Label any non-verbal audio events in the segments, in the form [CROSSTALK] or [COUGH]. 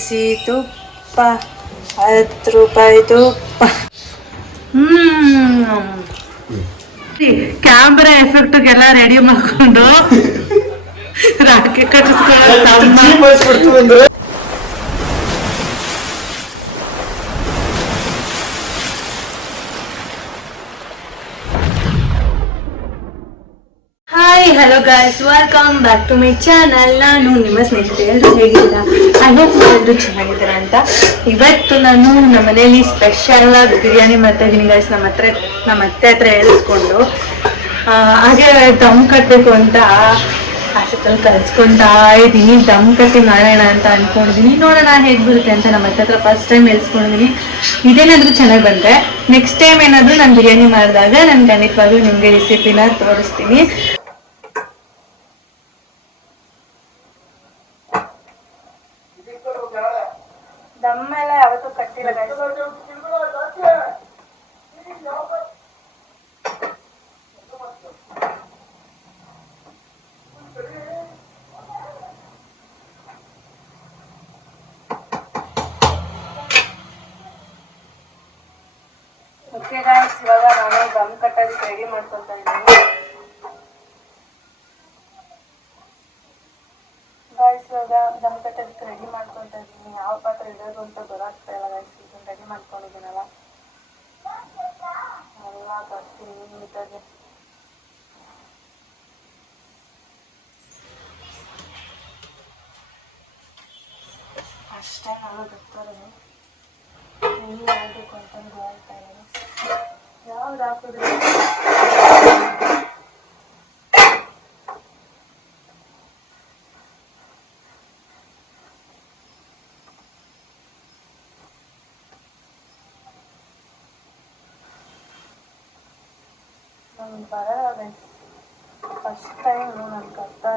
ಬಿಸಿ ತುಪ್ಪ ಹತ್ತು ರೂಪಾಯಿ ತುಪ್ಪ ಹ್ಮ್ ಕ್ಯಾಮ್ರಾ ಎಫೆಕ್ಟ್ಗೆಲ್ಲ ರೆಡಿ ಮಾಡ್ಕೊಂಡು [LAUGHS] ರಾಕೆಟ್ ಕಟ್ಟಿಸ್ಕೊಳ್ಳೋ ತಮ್ಮ hi guys welcome back to my channel ನಾನು ನಿಮ್ಮ ಸ್ನೇಹಿತೆ ಎಲ್ಲರೂ ಹೇಗಿದ್ದೀರಾ ಐ ಹೋಪ್ ಎಲ್ಲರೂ ಚೆನ್ನಾಗಿದ್ದೀರಾ ಅಂತ. ಇವತ್ತು ನಾನು ನಮ್ಮ ಮನೆಯಲ್ಲಿ ಸ್ಪೆಷಲ್ ಆಗಿ ಬಿರಿಯಾನಿ ಮಾಡ್ತಾ ಇದ್ದೀನಿ ಗಾಯ್ಸ್ ನಮ್ಮ ಹತ್ರ, ನಮ್ಮ ಅತ್ತೆ ಹತ್ರ ಹೇಳಿಸ್ಕೊಂಡು ಹಾಗೆ ದಮ್ ಕಟ್ಟಬೇಕು ಅಂತ ಆಸಕ್ತಲ್ಲಿ ಕಲ್ಸ್ಕೊಂತಾ ಇದ್ದೀನಿ. ದಮ್ ಕಟ್ಟಿ ಮಾಡೋಣ ಅಂತ ಅನ್ಕೊಂಡಿದ್ದೀನಿ. ನೋಡೋಣ ಹೇಗೆ ಬರುತ್ತೆ ಅಂತ ನಮ್ಮ ಹತ್ರ ಫಸ್ಟ್ ಟೈಮ್ ಹೇಳ್ಸ್ಕೊಂಡಿದ್ದೀನಿ ಇದೇನಾದ್ರೂ ಚೆನ್ನಾಗಿ ಬಂದರೆ. ನೆಕ್ಸ್ಟ್ ಟೈಮ್ ಏನಾದರೂ ನಾನು ಬಿರಿಯಾನಿ ಮಾಡಿದಾಗ ನಾನು ಖಂಡಿತವಾಗ್ಲೂ ನಿಮಗೆ ರೆಸಿಪಿನ ತೋರಿಸ್ತೀನಿ. ಓಕೆ ಗಾಯ್ಸ್ ಇವಾಗ ನಾನು ಗಮ್ ಕಟ್ಟೋದಕ್ಕೆ ರೆಡಿ ಮಾಡ್ಕೊತಾ ಇದ್ದೀನಿ. ಗಾಯ್ಸ್ ಇವಾಗ ದಮ್ ಕಟ್ಟೋದಕ್ಕೆ ರೆಡಿ ಮಾಡ್ಕೊತಾ ಇದ್ದೀನಿ. ಯಾವ ಪಾತ್ರ ಇಡೋದು ಅಂತ ಗೊತ್ತಾಗ್ತಾ ಇಲ್ಲ ಗಾಯ್ಸ್ ಇದನ್ನ ರೆಡಿ ಮಾಡ್ಕೊಂಡಿದ್ದೀನಲ್ಲ. ಎಲ್ಲ ಬರ್ತೀನಿ ನೀಟಾಗಿ ಅಷ್ಟೇ ನಾನು ಬರ್ತಾರೆ ಮಾಡಬೇಕು ಅಂತಂದು ಹೇಳ್ತಾ ಯಾವ್ದು ಹಾಕಿದ್ರೆ ನಂಗೆ ಬರಲ್ಲ ಫಸ್ಟ್ ಟೈಮ್ ನಾನು ಕಟ್ತಾ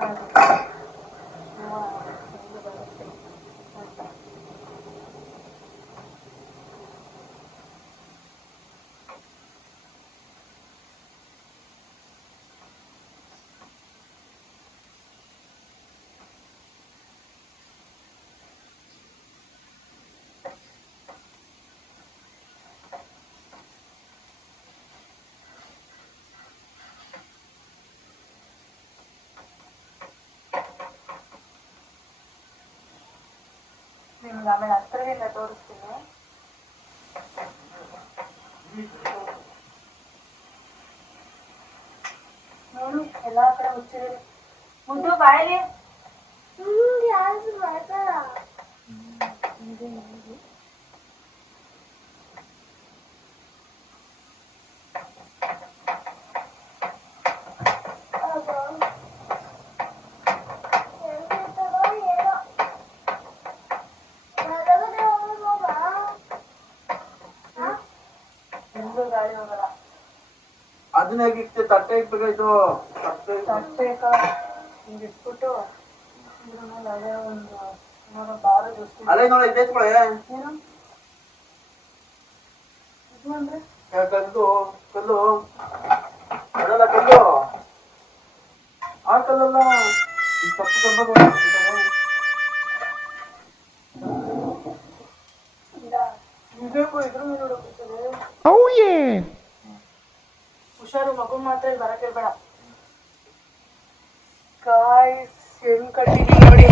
ನಿಮ್ಗೆ ಆಮೇಲೆ ಹತ್ರದಿಂದ ತೋರಿಸ್ತೀನಿ. ನೋಡು ಎಲ್ಲಾ ಕಡೆ ಮುಚ್ಚಿರಿ ಮುದ್ದು ಬಾಯಲ್ಲಿ. ಎಲ್ಲೂ ಗಾಳಿ ಹೋಗಲ್ಲ ಅದನ್ನ ಹೇಗಿತ್ತು ತಟ್ಟೆ ಇಟ್ಬೇಕಾಯ್ತು ತಟ್ಟೆ ತಟ್ಟೆ ಇದ್ರ ಮೇಲೆ ಅದೇ ಒಂದು ಏನಾದ್ರು ಬಾರದ ವಸ್ತು ಅಲ್ಲೇ ನೋಡಿ ಇದೈತ್ಕೊಳೆ ಏನು? ಇದು ಅಂದ್ರೆ? ಕಲ್ಲು ಕಲ್ಲು. ಅದಲ್ಲ ಕಲ್ಲು. ಆ ಕಲ್ಲಲ್ಲ ತಪ್ಪು ಇದ್ರ ಮೇಲೆ ನೋಡೋಕ್ಕಿರ್ತದೆ ಹುಷಾರು, ಮಗು ಮಾತ್ರ ಇಲ್ಲಿ ಬರಕ್ಕೆ ಬೇಡ. ಹೆಂಗ್ ನೋಡಿ.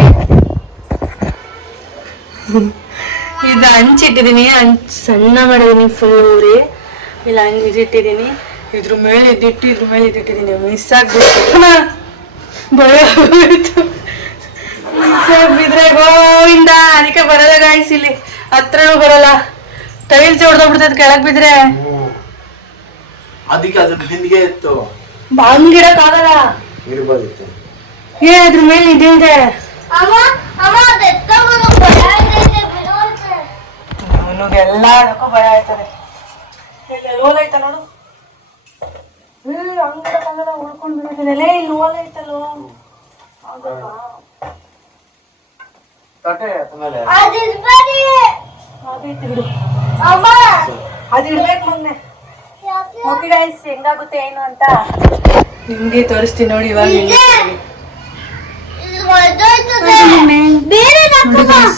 ಇದು ಹಂಚಿಟ್ಟಿದ್ದೀನಿ ಹಂಚ್ ಸಣ್ಣ ಮಾಡಿದೀನಿ ಫುಲ್ ಊರಿ ಇಲ್ಲ, ಹಂಗೆ ಇದಿಟ್ಟಿದ್ದೀನಿ ಇದ್ರ ಮೇಲೆ ಇದಿಟ್ಟು ಇದ್ರ ಮೇಲೆ ಇದಿಟ್ಟಿದ್ದೀನಿ ಮಿಸ್ ಆಗ್ಬಿಟ್ಟು ಮಿಸ್ ಆಗ್ಬಿದ್ರೆ ಗೋವಿಂದ, ಅದಕ್ಕೆ ಬರಲ್ಲ ಗಾಯ್ಸ್ ಇಲ್ಲಿ. ಹತ್ರನೂ ಬರಲ್ಲ. ಟೈಲ್ಸ್ ಹೊಡೆದೋಗ್ಬಿಡ್ತದೆ ಕೆಳಗೆ ಬಿದ್ರೆ. ಅದಕ್ಕೆ ಅದನ್ನ ಹಿಂದಿಗೆ ಇತ್ತು ಹಂಗಿಡಕ್ಕಾಗಲ್ಲ ಇರ್ಬೋದಿತ್ತು. ಏ ಅದ್ರ ಮೇಲೆ ಭಯ ಆಯ್ತದೆ. ಲೋಲ್ ಐತ ನೋಡು. ಹಂಗಿಡಕ್ಕಾಗಲ್ಲ ಉಳ್ಕೊಂಡ್ ಇಲ್ಲಿ ಲೋಲ್ ಐತಲ್ಲೋ ತಟ್ಟೆ ಆಗೈತೆ ಬಿಡು. ಅದು ಇಡ್ಬೇಕು ಮೊನ್ನೆ. ಓಕೆ ಗೈಸ್ ಹೆಂಗಾಗುತ್ತೆ ಏನು ಅಂತ ನಿಮ್ಗೆ ತೋರಿಸ್ತೀನಿ ನೋಡಿ ಇವಾಗ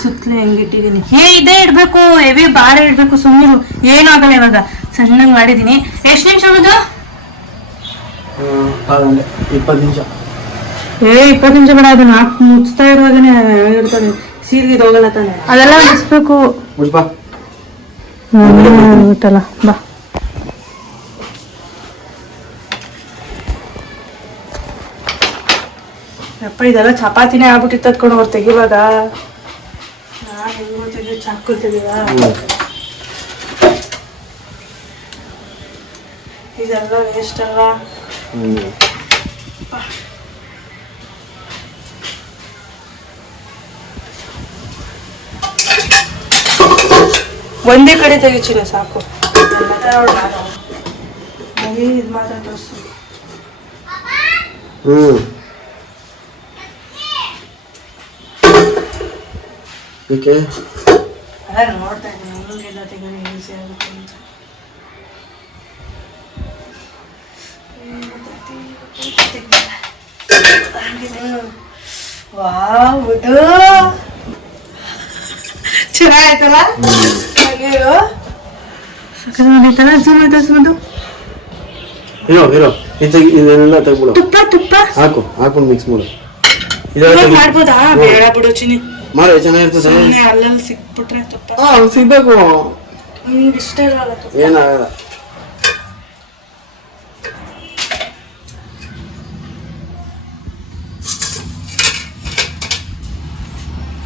ಸುತ್ತಲೂ ಹೆಂಗಿಟ್ಟಿದೀನಿ ಏ ಇದೇ ಇಡ್ಬೇಕು. ಹೆವಿ ಬಾಳ ಇಡ್ಬೇಕು. ಸುಮ್ಮನೆ ಏನೂ ಆಗಲ್ಲ ಇವಾಗ. ಸಣ್ಣಗೆ ಮಾಡಿದೀನಿ ಎಷ್ಟ್ ನಿಮಿಷ ಅದು ಇಪ್ಪತ್ತು ನಿಮಿಷ. ಏ ಇಪ್ಪತ್ತು ನಿಮಿಷ ಬೇಡ. ಅದನ್ನ ಹಾಕಿ ಮುಚ್ತಾ ಇರುವಾಗನೇ ಇರ್ತದೆ ಸೀರ್ಗೆ ಹೋಗಲ್ಲ ತಾನೆ. ಅದೆಲ್ಲ ಮುಚ್ಬೇಕು. ಬಾ. ಅಪ್ಪ ಇದೆಲ್ಲ ಚಪಾತಿನೇ ಆಗ್ಬಿಟ್ಟಿತ್ತು ಅದ್ಕೊಂಡು ಅವ್ರು ತೆಗಿವಾಗ. ನಾನು ಹೆಂಗೋ ಚಾಕು ತೆಗಿವ ಇದೆಲ್ಲ ವೇಸ್ಟ್ ಅಲ್ವಾ ಹ್ಮ್. ಒಂದೇ ಕಡೆ ತೆಗಿಚಿನ ಸಾಕು. ಇದು ಮಾತ್ರ ತೋರಿಸು. ಹ್ಮ್. ಇದು ಚೆನ್ನಾಗಾಯ್ತಲ್ಲ ಹಾಗೆಯೋ ಸಕ್ಕತ್ತಾಗೈತಲ್ಲ ಝೂಮ್ ಆಯ್ತು ಝೂಮ್ ಇರೋ ಇರೋ. ಇದು ಇದನ್ನೆಲ್ಲ ತೆಗ್ಬಿಡು ತುಪ್ಪ ತುಪ್ಪ. ಹಾಕು ಹಾಕೊಂಡು ಮಿಕ್ಸ್ ಮಾಡು ಇವಾಗ ಇದೆಲ್ಲ ಮಾಡ್ಬೋದಾ? ಬೇಡ ಬಿಡು ಚಿನಿ ಮಾಡಿ ಚೆನ್ನಾಗಿರ್ತದೆ ಸುಮ್ಮನೆ ಅಲ್ಲಲ್ಲಿ ಸಿಕ್ಬಿಟ್ರೆ ತುಪ್ಪ. ಹಾ ಸಿಗ್ಬೇಕು. ನಿಮ್ಗೆ ಇಷ್ಟ ಇರಲ್ಲ ತುಪ್ಪ. ಏನಾಗಲ್ಲ.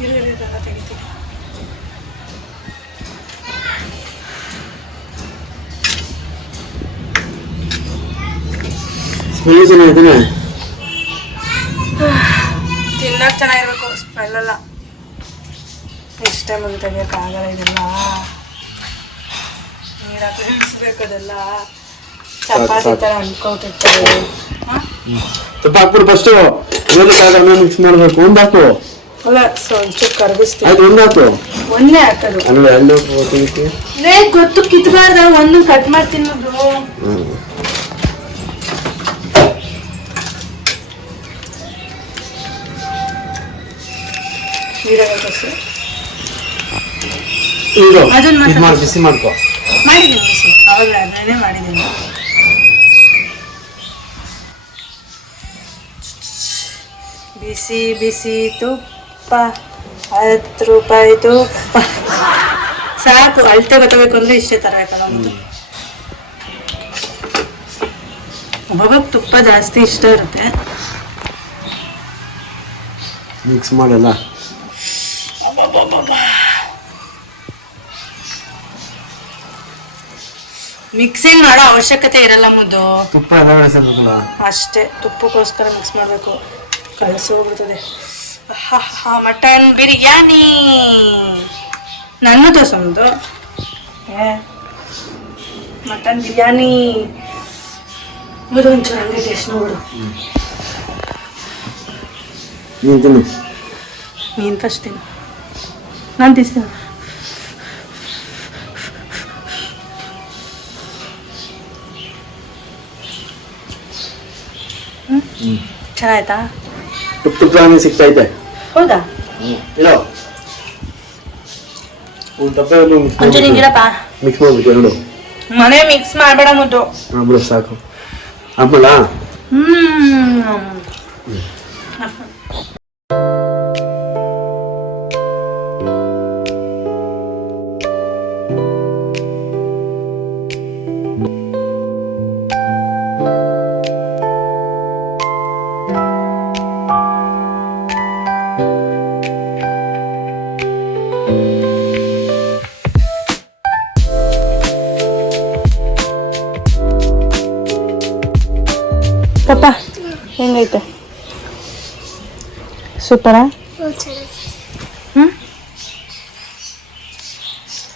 ಇರು, ಇರು, ಇದೆಲ್ಲ ತೆಗಿತೀನಿ. ಸ್ಮೆಲ್ ಚೆನ್ನಾಗಿದ್ದಾನೆ ತಿನ್ನಕ್ ಚೆನ್ನಾಗಿರ್ಬೇಕು ಸ್ಮೆಲ್ ಎಲ್ಲ ಇಷ್ಟೇ ಟೈಮಲ್ಲಿ ತೆಗಿಯೋಕ್ಕಾಗಲ್ಲ ಇದೆಲ್ಲ. ನೀರಾಕ ಇಳಿಸ್ಬೇಕು ಅದೆಲ್ಲ. ಚಪಾತಿ. ಥರ ಅನ್ಕೋತಿರ್ತಾರೆ ತುಪ್ಪ ಹಾಕ್ಬಿಡು ಫಸ್ಟು ಏನು ಮಿಕ್ಸ್ ಮಾಡಬೇಕು. ಒಂದು ಹಾಕು. ಅಲ್ಲ ಸೊ ಒಂಚೂರು ಕರಗಿಸ್ತೀನಿ ಆಯ್ತು ಒಂದು ಹಾಕು. ಒಂದೇ ಹಾಕೋದು. ಆಮೇಲೆ ಎಲ್ಲ ತೆಗಿತಿ ಲೇ ಗೊತ್ತು ಕಿತ್ಬಾರ್ದ. ಒಂದು ಕಟ್ ಮಾಡ್ತೀನಿ ಬ್ರೋ ನೀರಾಗ ಇದು ಅದನ್ನ ಇದು ಬಿಸಿ ಮಾಡ್ಕೊ. ಮಾಡಿದ್ದೀನಿ ಬಿಸಿ ಅವಾಗ ಅದನ್ನೇ ಮಾಡಿದ್ದೀನಿ. ಬಿಸಿ ಬಿಸಿ ತುಪ್ಪ ಹತ್ತು ರೂಪಾಯಿ ತುಪ್ಪ. ಸಾಕು ಅಳತೆ ಗೊತ್ತಬೇಕು ಅಂದ್ರೆ ಇಷ್ಟೇ ತರಬೇಕಲ್ಲ ಒಂದು ಒಬ್ಬೊಬ್ಬ ತುಪ್ಪ ಜಾಸ್ತಿ ಇಷ್ಟ ಇರುತ್ತೆ. ಮಿಕ್ಸ್ ಮಾಡಲ್ಲ. ಮಿಕ್ಸಿಂಗ್ ಮಾಡೋ ಅವಶ್ಯಕತೆ ಇರಲ್ಲ ಮುದ್ದು. ತುಪ್ಪ ಅಷ್ಟೇ ತುಪ್ಪಕ್ಕೋಸ್ಕರ ಮಿಕ್ಸ್ ಮಾಡಬೇಕು. ಕಲಸೋಗ್ಬಿಡ್ತದೆ ಮಟನ್ ಬಿರಿಯಾನಿ. ನನ್ನ ದೋಸೊಂದು ಏ ಮಟನ್ ಬಿರಿಯಾನಿ. ಒಂಚೂರು ಹಂಗೆ ಟೇಸ್ಟ್ ನೋಡು. ನೀನು ತಿನ್ನು. ನೀನು ಫಸ್ಟ್ ತಿನ್ನು. ನಾನು ತಿಸ್ತೀನಿ ಚೆನ್ನಾಯ್ತಾ? ತುಪ್ಪ ತುಪ್ಪ ಹಂಗೆ ಸಿಗ್ತೈತೆ ಹೌದಾ ಇರೋ. ಒಂದು ಮಿಕ್ಸ್ ಒಂಚೂರು ಹಿಂಗಿರಪ್ಪ ಮಿಕ್ಸ್ ಮಾಡ್ಬಿಟ್ಟು ಎರಡು. ಮನೆ ಮಿಕ್ಸ್ ಮಾಡಬೇಡ ಮುದ್ದು. ಬಿಡು ಸಾಕು. ಆಮೇಲೆ? ಹ್ಮ್. ಸೂಪರಾ? ಹ್ಮ್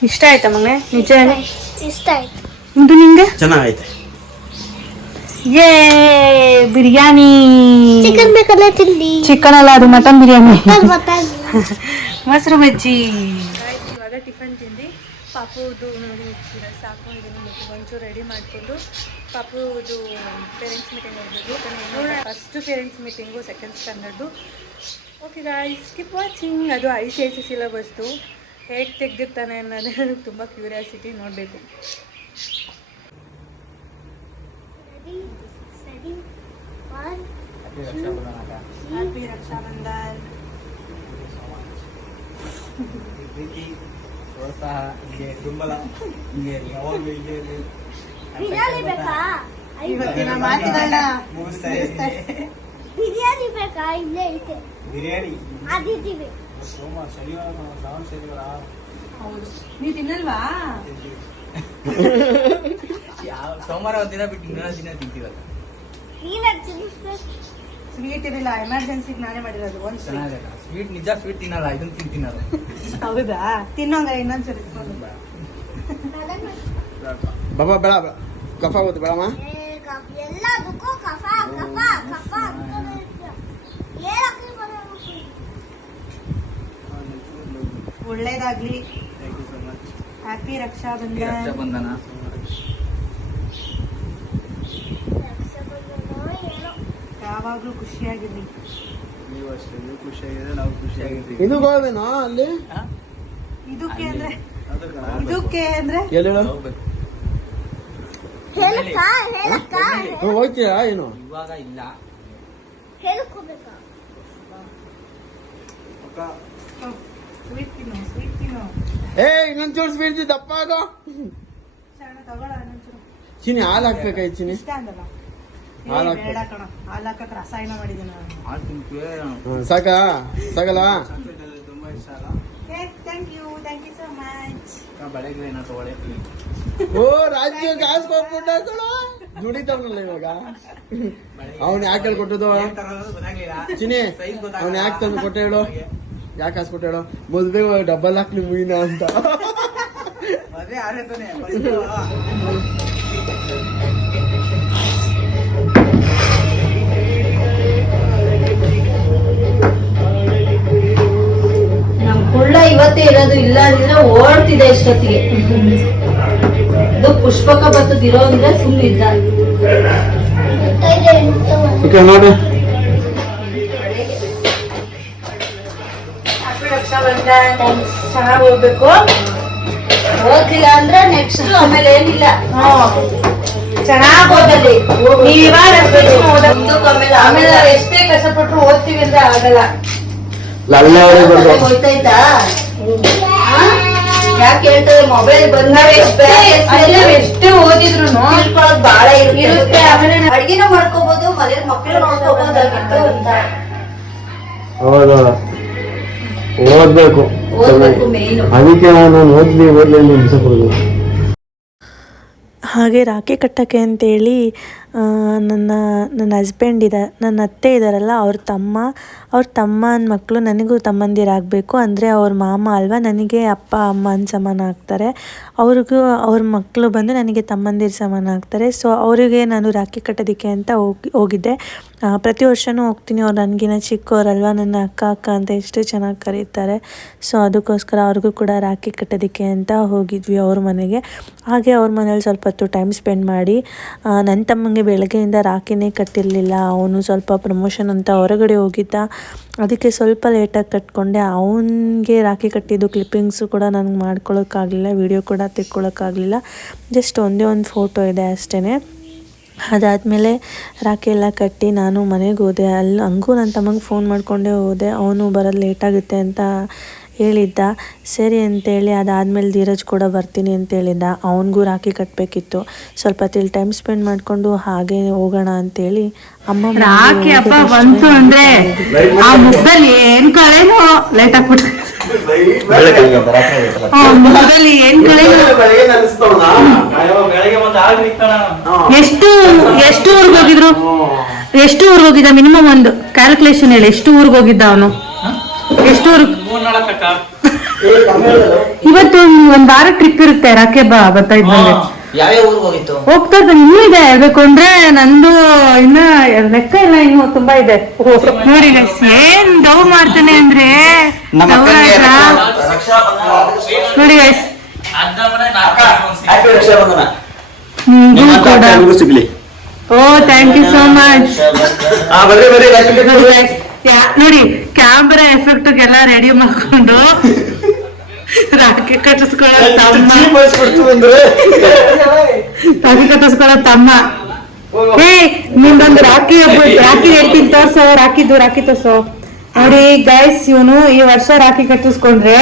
ಇಷ್ಟ ಆಯ್ತಾ ಮಗನೆ? ನಿಜ ಇಷ್ಟ ಆಯ್ತು. ಇದು ನಿಂಗೆ? ಚೆನ್ನಾಗೈತೆ. ಏ ಬಿರಿಯಾನಿ. ಚಿಕನ್ ಬೇಕಲ್ಲ ತಿಂಡಿ? ಚಿಕನ್ ಅಲ್ಲ ಅದು ಮಟನ್ ಬಿರಿಯಾನಿ. [LAUGHS] ಮೊಸರು ಬಜ್ಜಿ. ಇವಾಗ ಟಿಫನ್ ತಿಂದು ಪಾಪುದು ನೋಡಿ ಸಾಕು ಮತ್ತು ಒಂಚೂರು ರೆಡಿ ಮಾಡಿಕೊಂಡು ಪಾಪುದು ಪೇರೆಂಟ್ಸ್ ಮೀಟಿಂಗ್ ಹೋಗ್ಬೇಕು. First parents meeting second standard okay guys keep watching ಅದು ಐ ಸಿ ಐ ಸಿ ಸಿಲೆಬಸ್ದು ಹೇಗೆ ತೆಗ್ದಿರ್ತಾನೆ ನನಗೆ ತುಂಬ ಕ್ಯೂರಿಯಾಸಿಟಿ ನೋಡಬೇಕು. Ready, steady, one, happy Rakshabandhan ಪ್ರೀತಿ ಪ್ರೋತ್ಸಾಹ ಹೀಗೆ ಬೆಂಬಲ ಯಾವಾಗಲೂ ಮುಗಿಸ್ತಾ ಇದ್ದೀನಿ. ಬೇಕಾ? ಇಲ್ಲೇ ಐತೆ. ಬಿರಿಯಾನಿ. ಸೋಮವಾರ ಶನಿವಾರ ನಾವು ಶ್ರಾವಣ ಶನಿವಾರ. ಹೌದು. ನೀವು ತಿನ್ನಲ್ವಾ? [LAUGHS] ಯಾವ ಸೋಮವಾರ ಒಂದಿನ ದಿನ ಬಿಟ್ಟು ಇನ್ನೊಂದು ದಿನ ತಿಂತೀವಲ್ಲ. ಸ್ವೀಟ್ ಇರಲಿಲ್ಲ ಎಮರ್ಜೆನ್ಸಿಗೆ ನಾನೇ ಮಾಡಿರೋದು ಒಂದು ಸ್ವೀಟ್ ಚೆನ್ನಾಗಲ್ಲ. ಸ್ವೀಟ್ ನಿಜ ಸ್ವೀಟ್ ತಿನ್ನಲ್ಲ ಇದನ್ನ ತಿಂತೀನಲ್ಲ. ಹೌದಾ? ತಿನ್ನೋಂಗ ಇನ್ನೊಂದ್ಸರಿ ಬಾಬಾ ಬೇಡ ಕಫ ಆಗುತ್ತೆ ಬೇಡಮ್ಮ. ಒಳ್ಳೇದಾಗ್ಲಿ. Thank you so much happy Raksha Bandhan. ಯಾವಾಗ್ಲೂ ಖುಷಿಯಾಗಿರ್ಲಿ. ನೀವು ಅಷ್ಟೇ ನೀವು ಖುಷಿಯಾಗಿದ್ರೆ ನಾವು ಖುಷಿಯಾಗಿರ್ತೀವಿ. ಇದು ಗೋವೇನಾ ಅಲ್ಲಿ? ಇದಕ್ಕೆ ಅಂದ್ರೆ ಅದಕ್ಕೆ ಇದಕ್ಕೆ ಅಂದ್ರೆ ಎಲ್ಲಿ ಹೋಗ್ತೀಯಾ ಏನು? ಇವಾಗ ಇಲ್ಲ ಹೇಳ್ಕೋಬೇಕಾ ಸ್ವೀಟ್ ತಿನ್ನು ಸ್ವೀಟ್ ತಿನ್ನು ಏ ಇನ್ನೊಂದ್ ಚೂರು ಸ್ವೀಟ್ ದಪ್ಪ ಆಗೋ. ಚಿನಿ ಹಾಲು ಚಿನಿ ಹಾಲ್ ಹಾಕಕ್ ರಸಾಯನ ಸಾಕಾ? ಸಾಕಲ್ಲ? ಓ ರಾಜ್ಯ ಕಾಸು ಕೊಟ್ಬಿಟ್ಟ ದುಡಿತಾವನಲ್ಲ ಇವಾಗ. ಅವ್ನು ಯಾಕೆ ಹೇಳಿ ಕೊಟ್ಟದು ಚಿನಿ. ಅವ್ನು ಯಾಕೆ ತಂದು ಕೊಟ್ಟೆ ಹೇಳು? ಯಾಕೆ ಕಾಸು ಮದುವೆ ಡಬ್ಬಲ್ ಹಾಕ್ಲಿ ಮುಯಿನ ಅಂತ. [LAUGHS] ನಮ್ ಕುಳ್ಳ ಇವತ್ತೇ ಇರೋದು ಇಲ್ಲ ಅಂದ್ರೆ ಓಡ್ತಿದೆ ಇಷ್ಟೊತ್ತಿಗೆ ಇದು ಪುಷ್ಪಕ ಬತ್ತದಿರೋ ಅಂದ್ರೆ ಸುಮ್ಮನಿದ್ದ ಓಕೆ ನೋಡಿ. ರಕ್ಷಾಬಂಧನ್ ಚೆನ್ನಾಗಿ ಹೋಗ್ಬೇಕು ಓದ್ಲಿಲ್ಲ ಅಂದ್ರೆ ನೆಕ್ಸ್ಟ್ ಆಮೇಲೆ ಏನಿಲ್ಲ. ಚೆನ್ನಾಗಿ ಓದಲಿ. ನೀವ್ ಇವಾಗ ಮುಂದಕ್ಕೆ ಆಮೇಲೆ ಆಮೇಲೆ ನಾವ್ ಎಷ್ಟೇ ಕಷ್ಟಪಟ್ರು ಓದ್ತೀವಿ ಅಂದ್ರೆ ಆಗಲ್ಲ. ಲಲ್ಲ ಅವರೇ ಬರ್ದು ಹಾ? ಯಾಕೆ ಹೇಳ್ತಾರೆ ಮೊಬೈಲ್ ಬಂದ ಎಷ್ಟೇ ಎಷ್ಟೇ ಓದಿದ್ರು ತಿಳ್ಕೊಳಕ್ ಬಾಳ ಇರುತ್ತೆ, ಆಮೇಲೆ ಅಡ್ಗೆನೂ ಮಾಡ್ಕೋಬಹುದು ಮನೇಲಿ ಮಕ್ಕಳು ನೋಡ್ಕೋಬಹುದು ಅಂತ. ಓದ್ಬೇಕು. ಅದಕ್ಕೆ ನಾನು ಓದ್ಲಿ ಓದ್ಲಿ ಅಂತ ಹಿಂಸೆ ಹಾಗೆ ರಾಖಿ ಕಟ್ಟಕ್ಕೆ ಅಂತೇಳಿ ನನ್ನ ನನ್ನ ಹಸ್ಬೆಂಡ್ ಇದೆ, ನನ್ನ ಅತ್ತೆ ಇದ್ದಾರಲ್ಲ ಅವ್ರ ತಮ್ಮ, ಅವ್ರ ತಮ್ಮನ ಮಕ್ಕಳು ನನಗೂ ತಮ್ಮಂದಿರಾಗಬೇಕು. ಅಂದರೆ ಅವ್ರ ಮಾಮ ಅಲ್ವಾ, ನನಗೆ ಅಪ್ಪ ಅಮ್ಮನ ಸಮಾನ ಆಗ್ತಾರೆ. ಅವ್ರಿಗೂ ಅವ್ರ ಮಕ್ಕಳು ಬಂದು ನನಗೆ ತಮ್ಮಂದಿರ ಸಮಾನ ಆಗ್ತಾರೆ. ಸೊ ಅವರಿಗೆ ನಾನು ರಾಖಿ ಕಟ್ಟೋದಕ್ಕೆ ಅಂತ ಹೋಗಿ, ಹೋಗಿದ್ದೆ. ಪ್ರತಿ ವರ್ಷವೂ ಹೋಗ್ತೀನಿ ಅವ್ರು ನನಗಿನ ಚಿಕ್ಕವರಲ್ವ ನನ್ನ ಅಕ್ಕ ಅಕ್ಕ ಅಂತ ಎಷ್ಟು ಚೆನ್ನಾಗಿ ಕರೀತಾರೆ. ಸೊ ಅದಕ್ಕೋಸ್ಕರ ಅವ್ರಿಗೂ ಕೂಡ ರಾಖಿ ಕಟ್ಟೋದಕ್ಕೆ ಅಂತ ಹೋಗಿದ್ವಿ ಅವ್ರ ಮನೆಗೆ. ಹಾಗೆ ಅವ್ರ ಮನೇಲಿ ಸ್ವಲ್ಪ ಹೊತ್ತು ಟೈಮ್ ಸ್ಪೆಂಡ್ ಮಾಡಿ ನನ್ನ ತಮ್ಮಂಗೆ ಬೆಳಗ್ಗೆಯಿಂದ ರಾಖಿನೇ ಕಟ್ಟಿರಲಿಲ್ಲ. ಅವನು ಸ್ವಲ್ಪ ಪ್ರಮೋಷನ್ ಅಂತ ಹೊರಗಡೆ ಹೋಗಿದ್ದ. ಅದಕ್ಕೆ ಸ್ವಲ್ಪ ಲೇಟಾಗಿ ಕಟ್ಕೊಂಡೆ. ಅವನಿಗೆ ರಾಖಿ ಕಟ್ಟಿದ್ದು ಕ್ಲಿಪ್ಪಿಂಗ್ಸು ಕೂಡ ನನಗೆ ಮಾಡ್ಕೊಳೋಕ್ಕಾಗಲಿಲ್ಲ ವಿಡಿಯೋ ಕೂಡ ತಿಕ್ಕೊಳ್ಳೋಕ್ಕಾಗಲಿಲ್ಲ ಜಸ್ಟ್ ಒಂದೇ ಒಂದು ಫೋಟೋ ಇದೆ ಅಷ್ಟೇ ಅದಾದಮೇಲೆ ರಾಖಿ ಎಲ್ಲ ಕಟ್ಟಿ ನಾನು ಮನೆಗೆ ಹೋದೆ. ಅಲ್ಲಿ ಹಂಗೂ ನನ್ನ ತಮ್ಮಂಗೆ ಫೋನ್ ಮಾಡಿಕೊಂಡೇ ಹೋದೆ. ಅವನು ಬರೋದು ಲೇಟಾಗುತ್ತೆ ಅಂತ ಹೇಳಿದ್ದ ಸರಿ ಅಂತೇಳಿ ಅದಾದಮೇಲೆ ಧೀರಜ್ ಕೂಡ ಬರ್ತೀನಿ ಅಂತ ಹೇಳಿದ್ದ ಅವನಿಗೂ ರಾಖಿ ಕಟ್ಟಬೇಕಿತ್ತು ಸ್ವಲ್ಪ ತಿಳಿ ಟೈಮ್ ಸ್ಪೆಂಡ್ ಮಾಡಿಕೊಂಡು ಹಾಗೆ ಹೋಗೋಣ ಅಂತೇಳಿ ಅಮ್ಮ ರಾಖಿ ಹಬ್ಬ ಬಂತು ಅಂದ್ರೆ ಆ ಮುಗ್ದಲ್ಲಿ ಏನ್ ಕಳೆನೋ ಲೈಟ್ ಹಾಕ್ಬಿಟ್ಟು. ಏನ್ ಕಳೆನೋ. ಎಷ್ಟು ಎಷ್ಟು ಊರ್ಗ್ ಹೋಗಿದ್ರು? ಎಷ್ಟು ಊರ್ಗ್ ಹೋಗಿದ್ದ? ಮಿನಿಮಮ್ ಒಂದು ಕ್ಯಾಲ್ಕುಲೇಷನ್ ಹೇಳಿ ಎಷ್ಟು ಊರ್ಗ್ ಹೋಗಿದ್ದ ಅವನು? ಊರ್ಗ್ ಇವತ್ತು ಒಂದ್ ವಾರ ಟ್ರಿಪ್ ಇರುತ್ತೆ ರಾಕೆ ಬಾ ಬರ್ತಾ ಇದ್ದಂಗೆ ಊರಿಗೆ ಹೋಗಿತ್ತು ಹೋಗ್ತಾ ಇದ್ದಾನೆ ಇನ್ನೂ ಇದೆ ಹೇಳ್ಬೇಕು ಅಂದ್ರೆ ನಂದು ಇನ್ನ ಲೆಕ್ಕ ಇಲ್ಲ ಇನ್ನು ತುಂಬಾ ಇದೆ. ನೋಡಿ ಏನ್ ಡವ್ ಮಾಡ್ತಾನೆ ಅಂದ್ರೆ. ನೋಡಿ ಗೈಸ್ ನಿಮ್ಗೂ ಕೂಡ. ಸಿಗ್ಲಿ. ಓ thank you so much rakhi. ನೋಡಿ guys, ಯಾ- ನೋಡಿ ಕ್ಯಾಮ್ರಾ ಎಫೆಕ್ಟ್ ಎಲ್ಲ ರೆಡಿ ಮಾಡ್ಕೊಂಡು ರಾಕಿ ಕಟ್ಟಿಸ್ಕೊಳ್ಳೋ ತಮ್ಮ ಕಟ್ಟಿಸ್ಕೊಳ್ಳೋ ತಮ್ಮ. ಏ ನಿಮ್ದೊಂದು ರಾಖಿ ರಾಕಿ ರಾಖಿ ಹೇಳ್ತೀನಿ ತೋರ್ಸೋ ರಾಕಿದ್ದು ರಾಖಿ ತೋರ್ಸೋ. ನೋಡಿ ಗೈಸ್ ಇವನು ಈ ವರ್ಷ ರಾಕಿ ಕಟ್ಟಿಸ್ಕೊಂಡ್ರೆ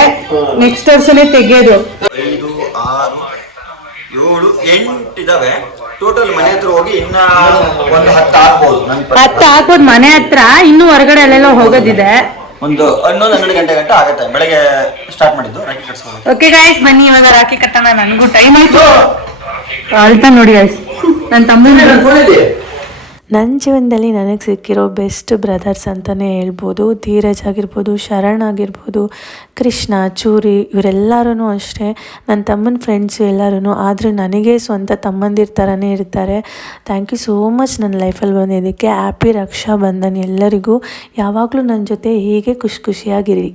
ನೆಕ್ಸ್ಟ್ ವರ್ಷನೇ ತೆಗೆಯೋದು. ಐದು ಆರು ಏಳು ಎಂಟು ಇದಾವೆ. ಟೋಟಲ್ ಮನೆ ಹತ್ರ ಹೋಗಿ ಇನ್ನ ಒಂದು ಹತ್ತು ಆಗ್ಬೋದು ನನ್ ಪ್ರಕಾರ. ಹತ್ತು ಹಾಕ್ಬೋದು ಮನೆ ಹತ್ರ ಇನ್ನು ಹೊರಗಡೆ ಅಲ್ಲೆಲ್ಲ ಹೋಗೋದಿದೆ. ಒಂದು ಹನ್ನೊಂದು ಹನ್ನೆರಡು ಗಂಟೆ ಗಂಟೆ ಆಗುತ್ತೆ. ಬೆಳಗ್ಗೆ ಸ್ಟಾರ್ಟ್ ಮಾಡಿದ್ದು ರಾಕಿ ಕಟ್ಸ್ಕೊಂಡು ಓಕೆ ಗಾಯ್ಸ್ ಬನ್ನಿ ಇವಾಗ ರಾಕಿ ಕಟ್ಟೋಣ. ನನ್ಗೂ ಟೈಮ್ ಆಯ್ತು. ಅಳ್ತಾ ನೋಡಿ ಗಾಯ್ಸ್ ನನ್ನ ತಮ್ಮ ನನ್ನ ಜೀವನದಲ್ಲಿ ನನಗೆ ಸಿಕ್ಕಿರೋ ಬೆಸ್ಟ್ ಬ್ರದರ್ಸ್ ಅಂತಲೇ ಹೇಳ್ಬೋದು. ಧೀರಜ್ ಆಗಿರ್ಬೋದು, ಶರಣ್ ಆಗಿರ್ಬೋದು, ಕೃಷ್ಣ, ಚೂರಿ ಇವರೆಲ್ಲರೂ ಅಷ್ಟೇ. ನನ್ನ ತಮ್ಮನ ಫ್ರೆಂಡ್ಸು ಎಲ್ಲರೂ ಆದರೆ ನನಗೆ ಸ್ವಂತ ತಮ್ಮಂದಿರ ಥರನೇ ಇರ್ತಾರೆ. ಥ್ಯಾಂಕ್ ಯು ಸೋ ಮಚ್ ನನ್ನ ಲೈಫಲ್ಲಿ ಬಂದಿದ್ದಕ್ಕೆ. ಹ್ಯಾಪಿ ರಕ್ಷಾ ಬಂಧನ್ ಎಲ್ಲರಿಗೂ. ಯಾವಾಗಲೂ ನನ್ನ ಜೊತೆ ಹೀಗೆ ಖುಷಿ ಖುಷಿಯಾಗಿರಿ.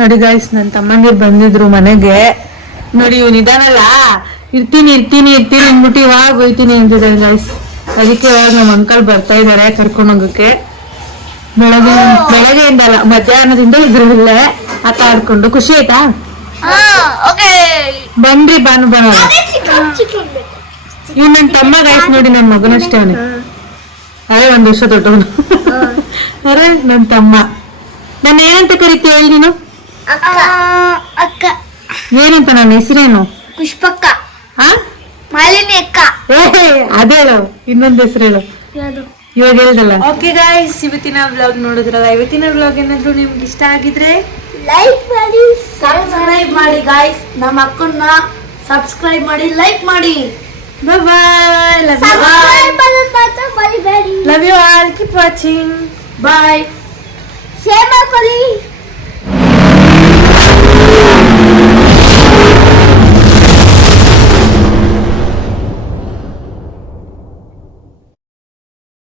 ನೋಡಿ ಗಾಯ್ಸ್ ನನ್ನ ತಮ್ಮಂದಿರು ಬಂದಿದ್ರು ಮನೆಗೆ. ನೋಡಿ ಇವ್ನು ಇದಾನಲ್ಲ. ಇರ್ತೀನಿ ಇರ್ತೀನಿ ಇರ್ತೀನಿ ಅಂದ್ಬಿಟ್ಟು ಇವಾಗ ಹೋಯ್ತೀನಿ ಅಂತಿದ್ದಾರೆ ಗಾಯ್ಸ್ ಅದಕ್ಕೆ ಇವಾಗ ನಮ್ಮ ಅಂಕಲ್ ಬರ್ತಾ ಇದಾರೆ ಕರ್ಕೊಂಡು ಹೋಗಕ್ಕೆ. ಬೆಳಗ್ಗೆ ಬೆಳಗ್ಗೆಯಿಂದ ಅಲ್ಲ ಮಧ್ಯಾಹ್ನದಿಂದ ಇದ್ರು ಇಲ್ಲೇ ಆತ ಆಡ್ಕೊಂಡು. ಖುಷಿ ಆಯ್ತಾ? ಹಾ ಓಕೆ ಬನ್ರಿ ಬಾನು ಬರೋ ಚಿಕನ್ ಚಿಕನ್ ಇವ್ ನನ್ನ ತಮ್ಮ ಗಾಯ್ಸ್ ನೋಡಿ ನನ್ನ ಮಗನಷ್ಟೇ ಅವನು ಅದೇ ಒಂದ್ ವರ್ಷ ದೊಡ್ಡವನು. ಅರೆ ನನ್ನ ತಮ್ಮ. ನನ್ನ ಏನಂತ ಕರಿತೀಯ ಹೇಳಿ ನೀನು? ಅಕ್ಕ. ಅಕ್ಕ. ಏನಂತ ನನ್ನ ಹೆಸರೇನು? ಪುಷ್ಪಕ್ಕ. ಮಾಲಿನಿ ಅಕ್ಕ. ಅದೇಳು ಇನ್ನೊಂದು ಹೆಸರು ಹೇಳು. ಇವಾಗ ಹೇಳ್ದಲ್ಲ. ಓಕೆ ಗಾಯ್ಸ್ ಇವತ್ತಿನ ವ್ಲಾಗ್ ನೋಡಿದ್ರಲ್ಲ ಇವತ್ತಿನ ವ್ಲಾಗ್ ಏನಾದ್ರು ನಿಮ್ಗೆ ಇಷ್ಟ ಆಗಿದ್ರೆ ಲೈಕ್ ಮಾಡಿ ಸಬ್ಸ್ಕ್ರೈಬ್ ಮಾಡಿ ಗಾಯ್ಸ್ ನಮ್ಮ ಅಕ್ಕನ್ನ ಸಬ್ಸ್ಕ್ರೈಬ್ ಮಾಡಿ ಲೈಕ್ ಮಾಡಿ. Bye bye love you all love you all keep watching bye share ಮಾಡ್ಕೊಳ್ಳಿ.